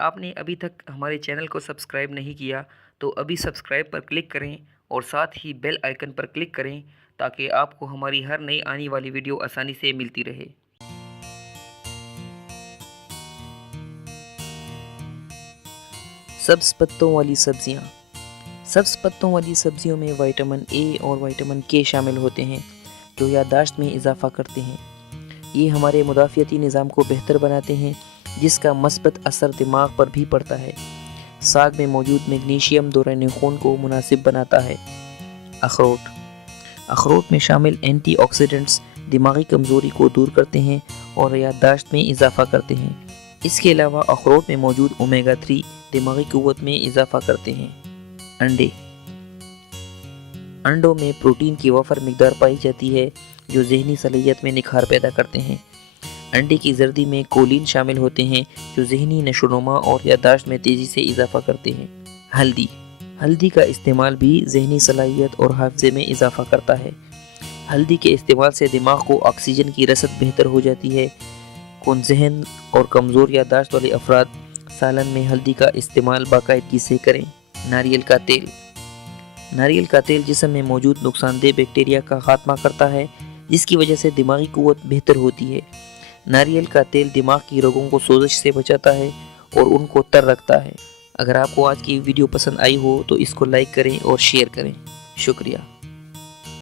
آپ نے ابھی تک ہمارے چینل کو سبسکرائب نہیں کیا تو ابھی سبسکرائب پر کلک کریں اور ساتھ ہی بیل آئیکن پر کلک کریں تاکہ آپ کو ہماری ہر نئی آنے والی ویڈیو آسانی سے ملتی رہے۔ سبز پتوں والی سبزیاں۔ سبز پتوں والی سبزیوں میں وٹامن اے اور وٹامن کے شامل ہوتے ہیں جو یادداشت میں اضافہ کرتے ہیں۔ یہ ہمارے مدافعتی نظام کو بہتر بناتے ہیں جس کا مثبت اثر دماغ پر بھی پڑتا ہے۔ ساگ میں موجود میگنیشیم دوران خون کو مناسب بناتا ہے۔ اخروٹ۔ اخروٹ میں شامل اینٹی آکسیڈنٹس دماغی کمزوری کو دور کرتے ہیں اور یادداشت میں اضافہ کرتے ہیں۔ اس کے علاوہ اخروٹ میں موجود اومیگا 3 دماغی قوت میں اضافہ کرتے ہیں۔ انڈے۔ انڈوں میں پروٹین کی وافر مقدار پائی جاتی ہے جو ذہنی صلاحیت میں نکھار پیدا کرتے ہیں۔ انڈے کی زردی میں کولین شامل ہوتے ہیں جو ذہنی نشوونما اور یادداشت میں تیزی سے اضافہ کرتے ہیں۔ ہلدی۔ ہلدی کا استعمال بھی ذہنی صلاحیت اور حافظے میں اضافہ کرتا ہے۔ ہلدی کے استعمال سے دماغ کو آکسیجن کی رسد بہتر ہو جاتی ہے۔ کن ذہن اور کمزور یادداشت والے افراد سالن میں ہلدی کا استعمال باقاعدگی سے کریں۔ ناریل کا تیل۔ ناریل کا تیل جسم میں موجود نقصان دہ بیکٹیریا کا خاتمہ کرتا ہے جس کی وجہ سے دماغی قوت بہتر ہوتی ہے۔ ناریل کا تیل دماغ کی رگوں کو سوزش سے بچاتا ہے اور ان کو تر رکھتا ہے۔ اگر آپ کو آج کی ویڈیو پسند آئی ہو تو اس کو لائک کریں اور شیئر کریں۔ شکریہ۔